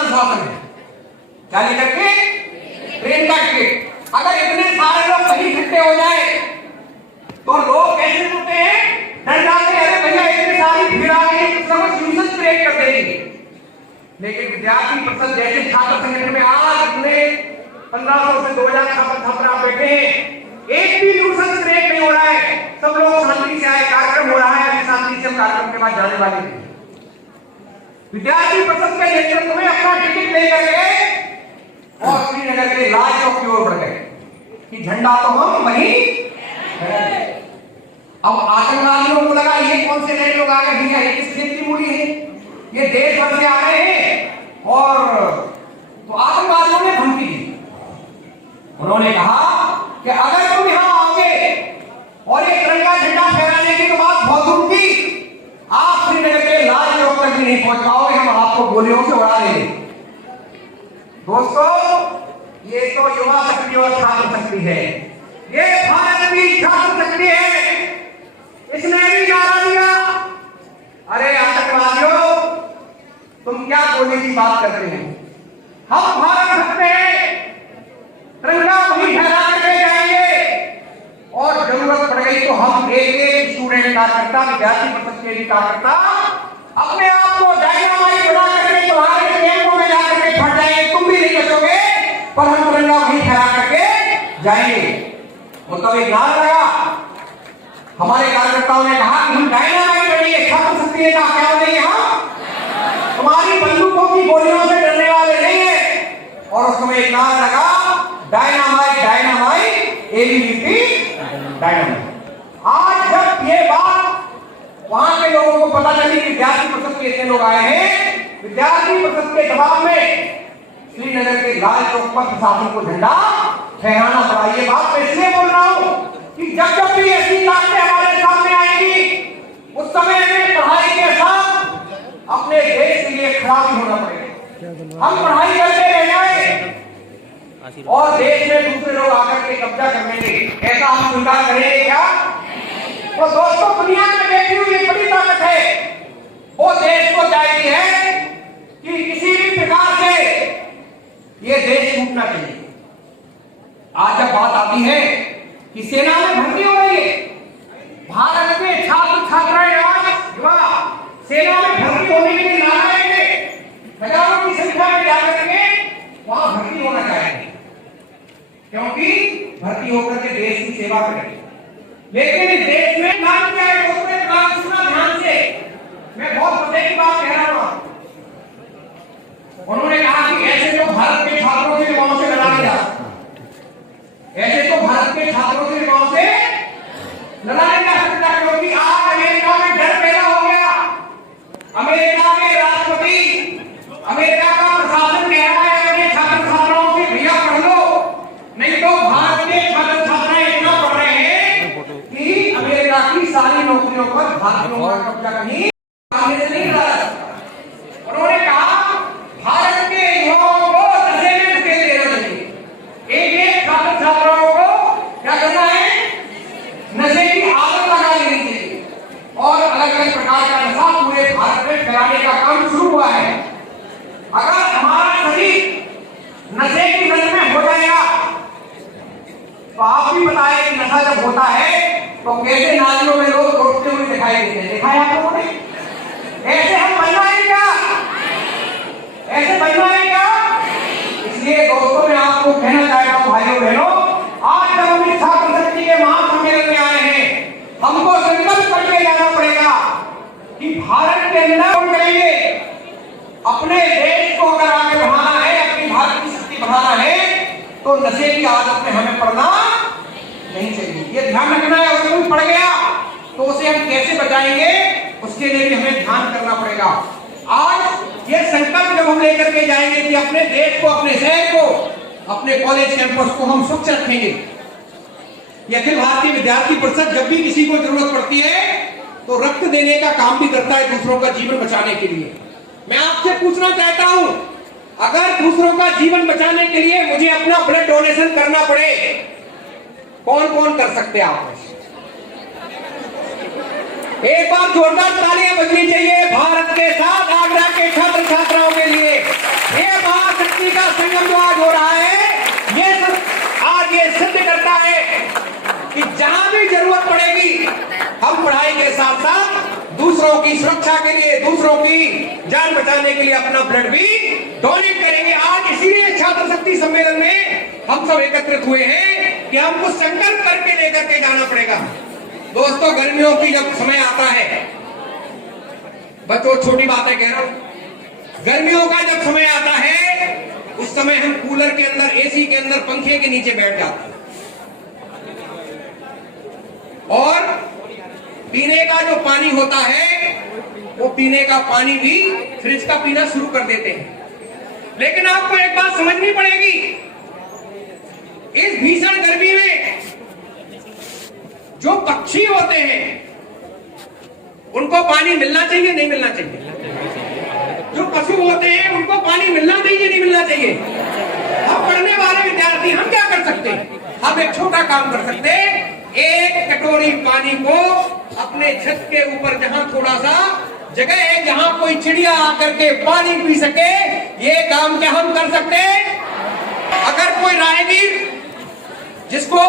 अनुशासन है। क्या लेकर के? ट्रेन का टिकट। अगर इतने सारे लोग कहीं इकट्ठे हो जाए तो लोग कैसे जुड़ते हैं? डर जाते हैं, अरे भैया इतनी सारी भीड़ आ गई, कुछ ना कुछ न्यूसेंस क्रिएट कर देगी। लेकिन विद्यार्थी परिषद जैसे छात्र संगठन में आज इतने 1500 से 2000 छात्र आप बैठे हैं, एक भी न्यूसेंस क्रिएट नहीं हो रहा है। सब लोग शांति से आए, कार्यक्रम हो रहा है, अभी शांति से हम कार्यक्रम के बाद जाने वाले हैं। विद्यार्थी परिषद के नेतृत्व में अपना टिकट लेकर के और श्रीनगर के लाल चौक की ओर बढ़ गए कि झंडा तो हम वहीं। अब आतंकवादियों को लगा ये कौन से नए लोग आ गए भैया, ये किस खेत की मूली है, ये देश भर से आ रहे हैं। और तो आतंकवादियों ने धमकी दी। उन्होंने कहा कि अगर तुम यहां आओगे और ये तिरंगा झंडा फहराने की तो बात बहुत दूर की, आप श्रीनगर के लाल चौक तक भी नहीं पहुंच पाओगे, हम आपको गोलियों से उड़ा देंगे। दोस्तों, ये तो युवा शक्ति और छात्र शक्ति है, ये भारत की छात्र शक्ति है। इसने भी नारा दिया, अरे आतंकवादियों तुम क्या गोली की बात करते हैं, हम भारत भक्त हैं, तिरंगा वहीं फहरा करके जाएंगे और जरूरत पड़ गई तो हम एक स्टूडेंट कार्यकर्ता, विद्यार्थी परिषद के कार्यकर्ता अपने आप को डायनामाइट बना करके तुम्हारे कैंपों में जाकर के फट जाएंगे, तुम भी नहीं बचोगे, पर हम तिरंगा वहीं फहरा करके जाएंगे। मतलब एक नारा लगा, हमारे कार्यकर्ताओं ने कहा कि हम डायनामाइट बनेंगे, छात्र शक्ति का क्या बनेंगे, हम तुम्हारी बंदूकों की गोलियों से डरने वाले नहीं है। और उस समय एक नारा लगा, डायनामाइट डायनामाइट एबीवीपी डायनामाइट। आज जब ये बात वहां के लोगों को पता चली कि विद्यार्थी परिषद के इतने लोग आए हैं, विद्यार्थी परिषद के दबाव में श्रीनगर के लाल चौक पर प्रशासन को झंडा फहराना पड़ा। ये बात मैं इसलिए बोल रहा हूं कि जब जब भी ऐसी बातें हमारे सामने आएंगी उस समय हमें पढ़ाई के साथ अपने देश के लिए खड़ा भी होना पड़ेगा। हम पढ़ाई करते रह जाए और देश में दूसरे लोग आकर के कब्जा कर लेंगे, ऐसा हम स्वीकार करेंगे क्या? तो दोस्तों, दुनिया में बैठी हुई एक बड़ी ताकत है, वो देश को चाहती है कि किसी भी प्रकार से ये देश टूटना चाहिए। आज जब बात आती है कि सेना में भर्ती हो रही है, भारत के छात्र छात्राएं आज युवा सेना में भर्ती होने के लिए नारायण हजारों की संख्या में जाकर के वहां भर्ती होना चाहेंगे, क्योंकि भर्ती होकर के देश की सेवा करेंगे। लेकिन इस देश में नाम क्या है, उसमें बात सुनना ध्यान से, मैं बहुत मजे की बात कह रहा हूं। उन्होंने कहा कि ऐसे तो भारत के छात्रों के युवाओं से लड़ा दिया, ऐसे तो भारत के छात्रों के युवाओं से लड़ा नहीं जा सकता, क्योंकि आज अमेरिका में डर पैदा हो गया। अमेरिका के राष्ट्रपति, अमेरिका का प्रशासन कह रहा है अपने छात्र छात्राओं से भैया पढ़ लो, नहीं तो भारत के छात्र छात्राएं इतना पढ़ रहे हैं कि अमेरिका की सारी नौकरियों पर भारतीयों का कब्जा कहीं नहीं रहा। उन्होंने कहा भारत के युवाओं को नशे में धकेल देना चाहिए, एक छात्र छात्राओं को क्या करना है, नशे की आदत लगा लेनी चाहिए और अलग अलग प्रकार का नशा पूरे भारत में फैलाने का काम शुरू हुआ है। अगर हमारा शरीर नशे की लत में हो जाएगा तो आप भी बताएं कि नशा जब होता है तो कैसे नालियों में लोग रोकते हुए दिखाई देते हैं, देखा है आप लोगों ने? ऐसे हम बनना है क्या? ऐसे बनना है क्या? इसलिए दोस्तों, मैं आपको कहना चाहता हूं भाइयों बहनों, आज जब हम इस छात्र शक्ति के महासम्मेलन में आए हैं, हमको संकल्प करके जाना पड़ेगा कि भारत के अंदर हम करेंगे, अपने देश को अगर आगे बढ़ाना है, अपनी भारत की शक्ति बढ़ाना है, तो नशे की आदत में हमें पड़ना नहीं चाहिए। ये ध्यान रखना है, अगर कोई पड़ गया तो उसे हम कैसे बचाएंगे, उसके लिए भी हमें ध्यान करना पड़ेगा। आज ये संकल्प जब हम लेकर के जाएंगे कि अपने देश को, अपने शहर को, अपने कॉलेज कैंपस को हम स्वच्छ रखेंगे। ये अखिल भारतीय विद्यार्थी परिषद जब भी किसी को जरूरत पड़ती है तो रक्त देने का काम भी करता है दूसरों का जीवन बचाने के लिए। मैं आपसे पूछना चाहता हूं, अगर दूसरों का जीवन बचाने के लिए मुझे अपना ब्लड डोनेशन करना पड़े, कौन कौन कर सकते हैं आप? एक बार जोरदार तालियां बजनी चाहिए भारत के साथ आगरा के छात्र छात्राओं के लिए। दूसरों की सुरक्षा के लिए, दूसरों की जान बचाने के लिए अपना ब्लड भी डोनेट करेंगे। आज इसीलिए छात्र शक्ति सम्मेलन में हम सब एकत्रित हुए हैं कि हमको संकल्प करके लेकर के जाना पड़ेगा। दोस्तों, गर्मियों की जब समय आता है, बच्चों छोटी बातें कह रहा हूं, गर्मियों का जब समय आता है उस समय हम कूलर के अंदर, एसी के अंदर, पंखे के नीचे बैठ जाते हैं और पीने का जो पानी होता है वो पीने का पानी भी फ्रिज का पीना शुरू कर देते हैं। लेकिन आपको एक बात समझनी पड़ेगी, इस भीषण गर्मी में जो पक्षी होते हैं उनको पानी मिलना चाहिए, नहीं मिलना चाहिए? जो पशु होते हैं उनको पानी मिलना चाहिए, नहीं मिलना चाहिए? हम पढ़ने वाले विद्यार्थी हम क्या कर सकते हैं? हम एक छोटा काम कर सकते हैं, एक कटोरी पानी को अपने छत के ऊपर, जहां थोड़ा सा जगह है, जहां कोई चिड़िया आकर के पानी पी सके, ये काम क्या हम कर सकते हैं? अगर कोई राहगीर जिसको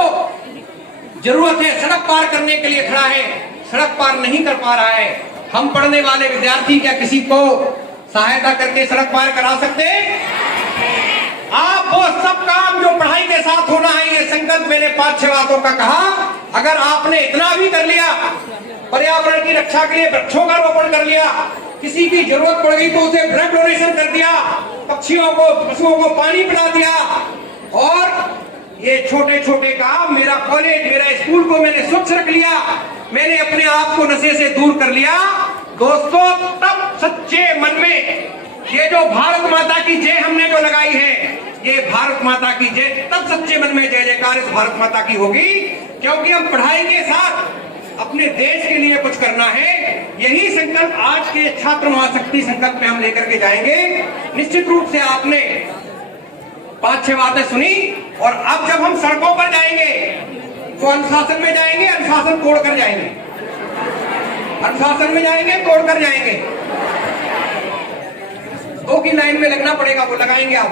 जरूरत है, सड़क पार करने के लिए खड़ा है, सड़क पार नहीं कर पा रहा है, हम पढ़ने वाले विद्यार्थी क्या किसी को सहायता करके सड़क पार करा सकते हैं? आप वो सब काम जो पढ़ाई के साथ होना है, ये संकल्प मैंने 5-6 बातों का कहा, अगर आपने इतना भी कर लिया, पर्यावरण की रक्षा के लिए वृक्षों का रोपण कर लिया, किसी की जरूरत पड़ गई तो उसे ब्लड डोनेशन कर दिया, पक्षियों को, पशुओं को पानी पिला दिया, और ये छोटे छोटे काम, मेरा कॉलेज, मेरा स्कूल को मैंने स्वच्छ रख लिया, मैंने अपने आप को नशे से दूर कर लिया, दोस्तों, तब सच्चे मन में ये जो भारत माता की जय हमने जो लगाई है, ये भारत माता की जय, तब सच्चे मन में जय जयकार इस भारत माता की होगी, क्योंकि हम पढ़ाई के साथ अपने देश के लिए कुछ करना है। यही संकल्प आज के छात्र महाशक्ति संकल्प में हम लेकर के जाएंगे। निश्चित रूप से आपने 5-6 बातें सुनी, और अब जब हम सड़कों पर जाएंगे तो अनुशासन में जाएंगे, अनुशासन तोड़कर जाएंगे, अनुशासन में जाएंगे, तोड़कर जाएंगे। 2 की लाइन में लगना पड़ेगा, वो लगाएंगे आप,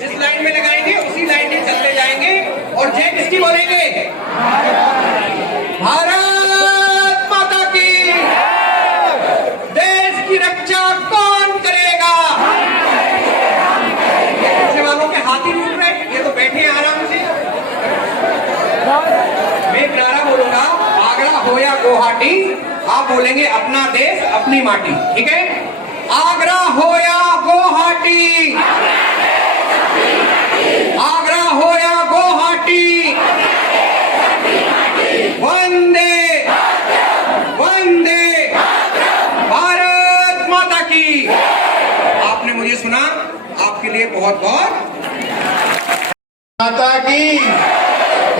जिस लाइन में लगाएंगे उसी लाइन में चलते जाएंगे, और जय किसकी बोलेंगे? भारत माता की, देश की रक्षा कौन करेगा? पीछे वालों के हाथ ही टूट रहे, ये तो बैठे आराम से। मैं एक नारा बोलूंगा, आगरा हो या गुवाहाटी, आप बोलेंगे अपना देश अपनी माटी, ठीक है? आगरा हो या गुवाहाटी, आगरा हो या गुवाहाटी, वंदे वंदे भारत माता की। आपने मुझे सुना, आपके लिए बहुत बहुत माता की।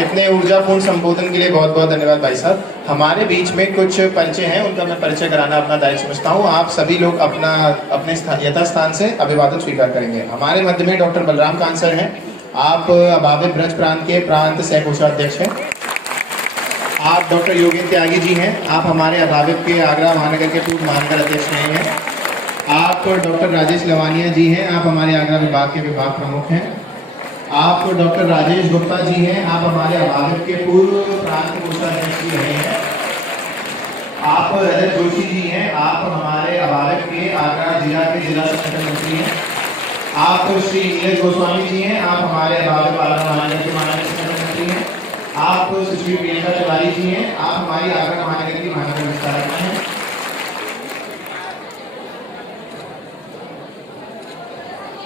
इतने ऊर्जापूर्ण संबोधन के लिए बहुत बहुत धन्यवाद भाई साहब। हमारे बीच में कुछ परिचय हैं, उनका मैं परिचय कराना अपना दायित्व समझता हूँ। आप सभी लोग अपने यथास्थान से अभिवादन स्वीकार करेंगे। हमारे मध्य में डॉक्टर बलराम कांत सर हैं। आप अभावित ब्रज प्रांत के प्रांत सह कोषाध्यक्ष हैं। आप डॉक्टर योगेंद्र त्यागी जी हैं। आप हमारे अभावित के आगरा महानगर के पूर्व महानगर अध्यक्ष रहे हैं। आप डॉक्टर राजेश लवानिया जी हैं। आप हमारे आगरा विभाग के विभाग प्रमुख हैं। आप डॉक्टर राजेश गुप्ता जी हैं। आप हमारे अभावित के पूर्व प्रांत कोषाध्यक्ष भी रहे हैं। आप रजत जोशी जी हैं। आप हमारे अभावित के आगरा जिला के जिला संगठन मंत्री हैं। आप श्री नीरज गोस्वामी जी हैं। आप हमारे अभावित आगरा महानगर के महानगर संगठन मंत्री हैं। आप सुश्री प्रियंका तिवारी जी हैं। आप हमारी आगरा महानगर की महानगर विस्तारक हैं।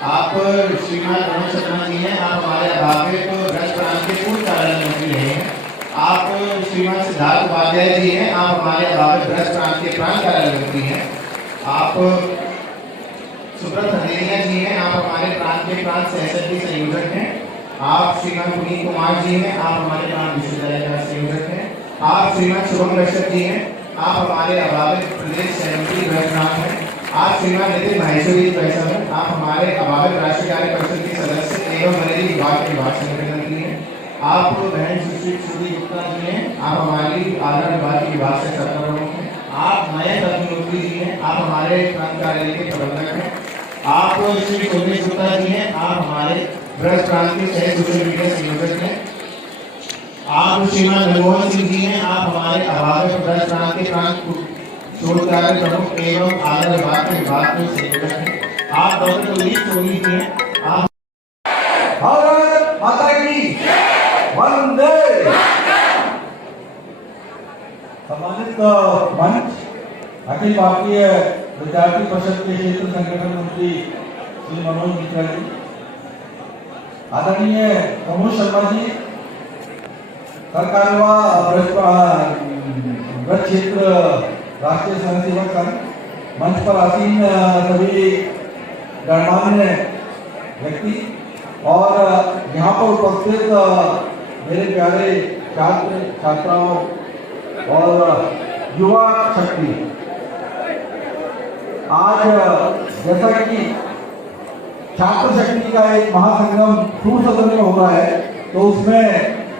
आप श्रीमान रमेश शर्मा जी हैं। आप हमारे अभावित ब्रज प्रांत के पूर्व कार्यालय मंत्री रहे हैं। आप श्रीमान सिद्धार्थ उपाध्याय जी हैं। आप हमारे अभावित ब्रज प्रांत के प्रांत कार्यालय मंत्री हैं। आप सुब्रत हंडेरिया जी हैं। आप हमारे प्रांत के प्रांत सहसचिव संयोजक हैं। आप श्रीमान पुनीत कुमार जी हैं। आप हमारे प्रांत विश्वविद्यालय का संयोजक हैं। आप श्रीमान शुभम कश्यप जी हैं। आप हमारे अभावित प्रदेश सहमंत्री ब्रज प्रांत हैं। आप श्रीमान नितिन माहेश्वरी पैसा हैं। आप हमारे अभावित राष्ट्रीय कार्य परिषद के सदस्य एवं बरेली विभाग के विभाग संगठन मंत्री हैं। आप बहन सुश्री श्रुति गुप्ता जी हैं। आप हमारी आगरा विभाग के विभाग से प्रमुख हैं। आप मयंक अग्निहोत्री जी हैं। आप हमारे प्रांत कार्यालय के प्रबंधक हैं। आप श्री उमेश गुप्ता जी हैं। आप हमारे ब्रज प्रांत के सह सोशल मीडिया संयोजक हैं। आप श्रीमान मनमोहन सिंह जी हैं। आप हमारे अभावित ब्रज प्रांत के प्रांत शोध कार्य प्रमुख एवं आधार विभाग के विभाग में संयोजक हैं। आप डॉक्टर कुलदीप सोनी जी हैं। आप भारत माता की वंदे। सम्मानित मंच, अखिल भारतीय विद्यार्थी परिषद के क्षेत्र संगठन मंत्री श्री मनोज मिश्रा जी, आदरणीय प्रमोद शर्मा जी, सरकारवा ब्रज क्षेत्र राष्ट्रीय स्वयंसेवक संघ, मंच पर आसीन सभी गणमान्य व्यक्ति और यहाँ पर उपस्थित मेरे प्यारे छात्र छात्राओं और युवा शक्ति। आज जैसा कि छात्र शक्ति का एक महासंगम सूर सदन में हो रहा है, तो उसमें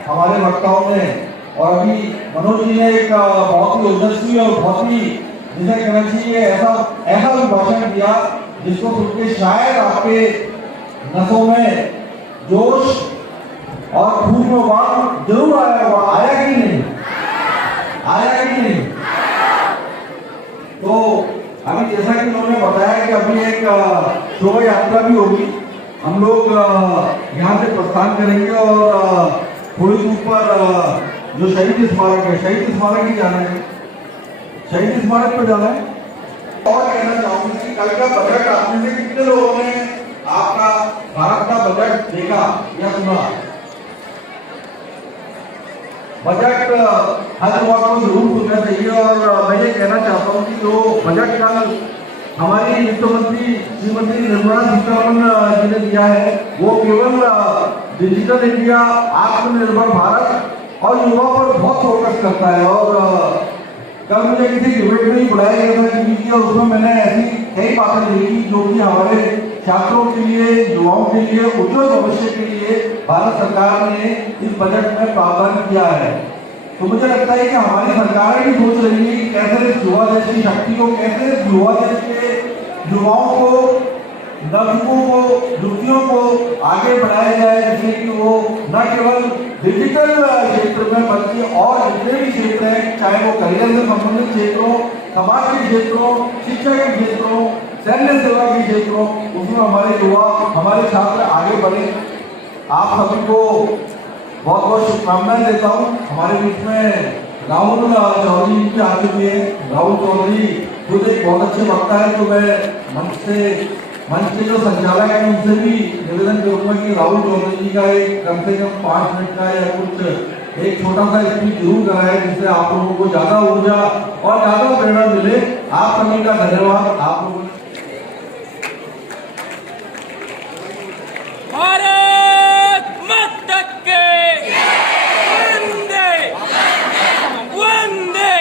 हमारे वक्ताओं ने और अभी मनोज जी ने एक बहुत ही ओजस्वी और बहुत ही जिसे कहना चाहिए ऐसा भाषण दिया जिसको सुन के शायद आपके नसों में जोश और खून में उबाल जरूर आया होगा। आया कि नहीं? आया कि नहीं? तो अभी जैसा कि उन्होंने बताया कि अभी एक शोभा यात्रा भी होगी। हम लोग यहाँ से प्रस्थान करेंगे और थोड़ी दूर पर जो शहीद स्मारक है, शहीद स्मारक ही जाना है, शहीद स्मारक पर जाना है। और कहना चाहूंगी कि कल का बजट आपने से कितने लोगों ने आपका भारत का बजट देखा या सुना? बजट हर युवा को जरूर सुनना चाहिए। और मैं ये कहना चाहता हूँ कि जो बजट कल हमारी वित्त मंत्री श्रीमती निर्मला सीतारमण जी ने दिया है, वो केवल डिजिटल इंडिया, आत्मनिर्भर भारत और युवा पर बहुत फोकस करता है। और कल मुझे किसी डिबेट में ही बुलाया गया था टीवी की, और उसमें मैंने ऐसी कई बातें देखी जो कि हमारे छात्रों के लिए, युवाओं के लिए, उज्जवल भविष्य के लिए भारत सरकार ने इस बजट में प्रावधान किया है। तो मुझे लगता है कि हमारी सरकार भी सोच रही है कि कैसे इस युवा देश की शक्ति को, कैसे इस युवा देश के युवाओं को, नवयुवकों को, युवतियों को आगे बढ़ाया जाए, जिससे कि वो न केवल डिजिटल क्षेत्र में बल्कि और जितने भी क्षेत्र हैं, चाहे वो करियर से संबंधित क्षेत्रों, समाज के क्षेत्रों, शिक्षा के क्षेत्रों, सैन्य सेवा के क्षेत्रों, उसमें हमारे युवा, हमारे छात्र आगे बढ़े। आप सभी को बहुत बहुत शुभकामनाएं देता हूँ। हमारे बीच में राहुल चौधरी भी आ चुके हैं। राहुल चौधरी खुद एक बहुत अच्छे वक्ता है, तो मैं मंच के जो संचालक हैं उनसे भी निवेदन करूंगा कि राहुल चौधरी जी का एक कम से कम 5 मिनट का या कुछ एक छोटा सा स्पीच जरूर कराए, जिससे आप लोगों को ज्यादा ऊर्जा और ज्यादा प्रेरणा मिले। आप सभी का धन्यवाद। आप लोगों भारत माता के वंदे वंदे।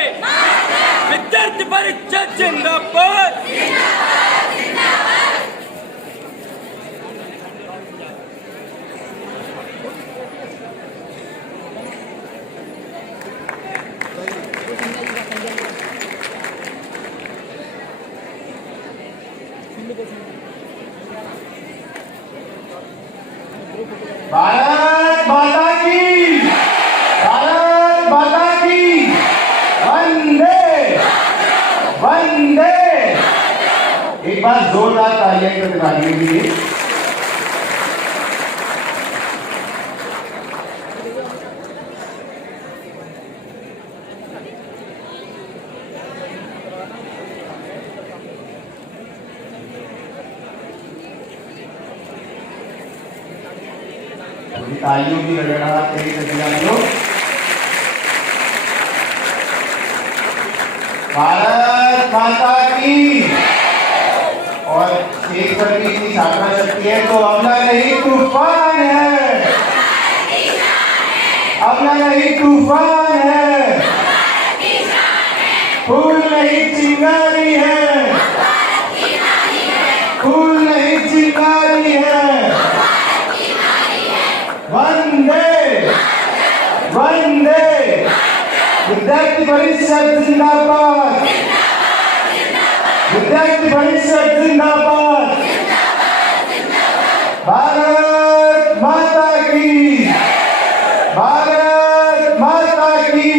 विद्यार्थी परिषद जिंदाबाद। भारत माता की, भारत माता की वंदे वंदे। एक बार जोरदार तालियां प्रतिभागियों के लिए। तालियों की गड़गड़ाहट तेज कर दिया हम लोग। भारत माता की। और एक पर भी इतनी छात्रा शक्ति है तो अगला नहीं तूफान है, अगला नहीं तूफान है, फूल नहीं चिंगारी है, फूल नहीं चिंगारी है। वंदे वंदे। विद्यार्थी परिषद जिंदाबाद, विद्यार्थी परिषद जिंदाबाद। भारत माता की, भारत माता की।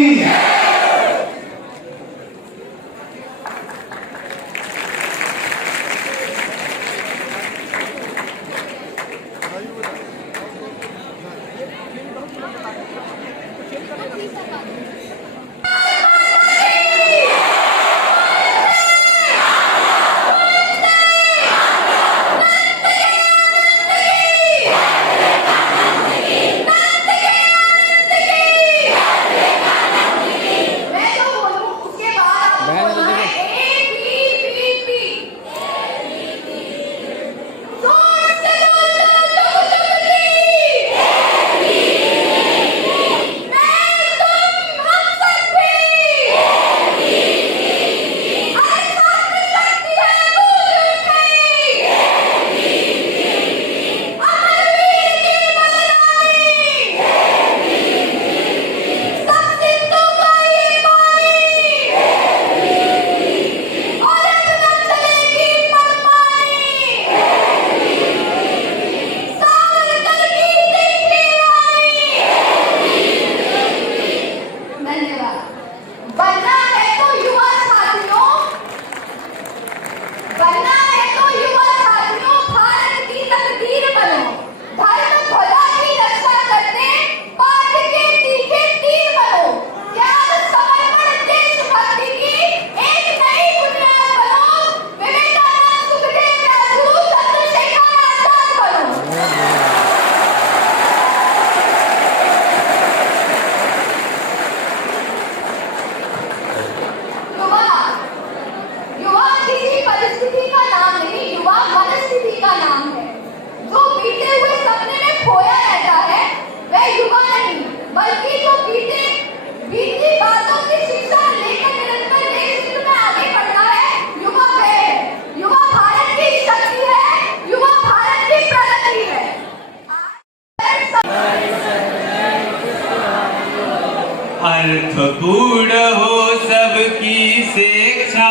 अर्थपूर्ण हो सबकी शिक्षा,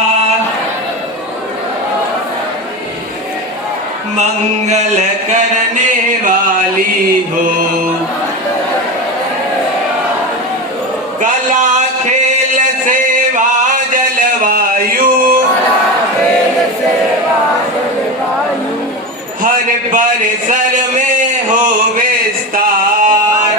मंगल करने वाली हो, कला खेल सेवा जलवायु, हर परिसर में हो विस्तार,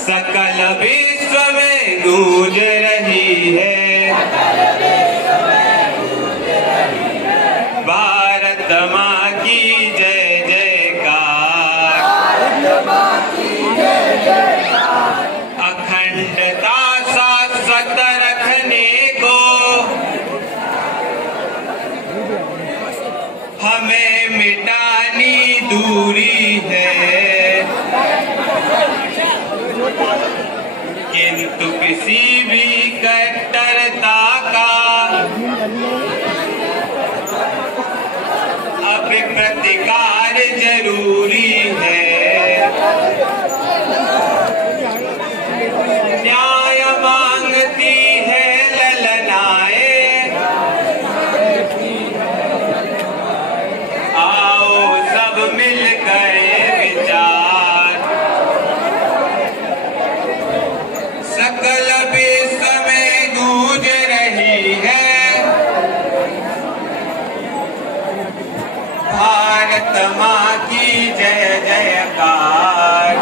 सकल विश्व में गूंज रही है भारत माँ की जय जयकार। अखंडता शाश्वत रखने को हमें मिटानी दूरी है, किंतु किसी भी कट्टरता का अब प्रतिकार जरूरी है। न्याय मांगती है ललनाएं, आओ सब मिलकर विचार, सकल विश्व में गूंज रही है भारत माँ की जय जयकार।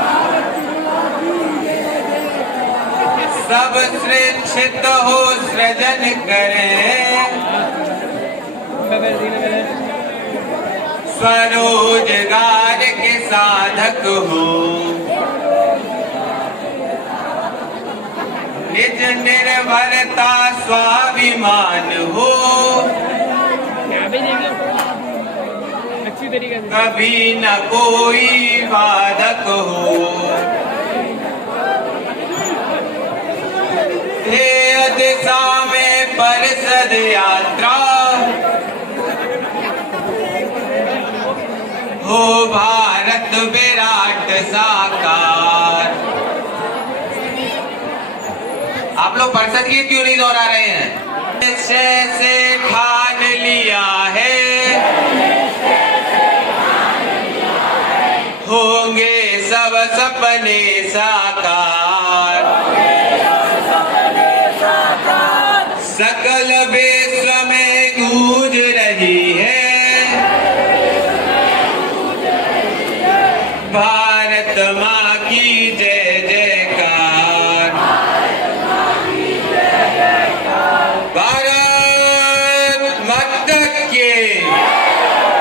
सब सुरक्षित हो सृजन करें, स्वरोजगार के साधक हो, निज निर्भरता स्वाभिमान हो, कभी न कोई बाधक हो, ध्येय दिशा में परिषद यात्रा हो भारत विराट साकार। आप लोग परिषद गीत क्यों नहीं दोहरा रहे हैं? निश्चय से ठान लिया है होंगे सब सपने साकार, सकल विश्व में गूंज रही है भारत माँ की जय जयकार। भारत माता की,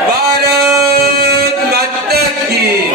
भारत माता की।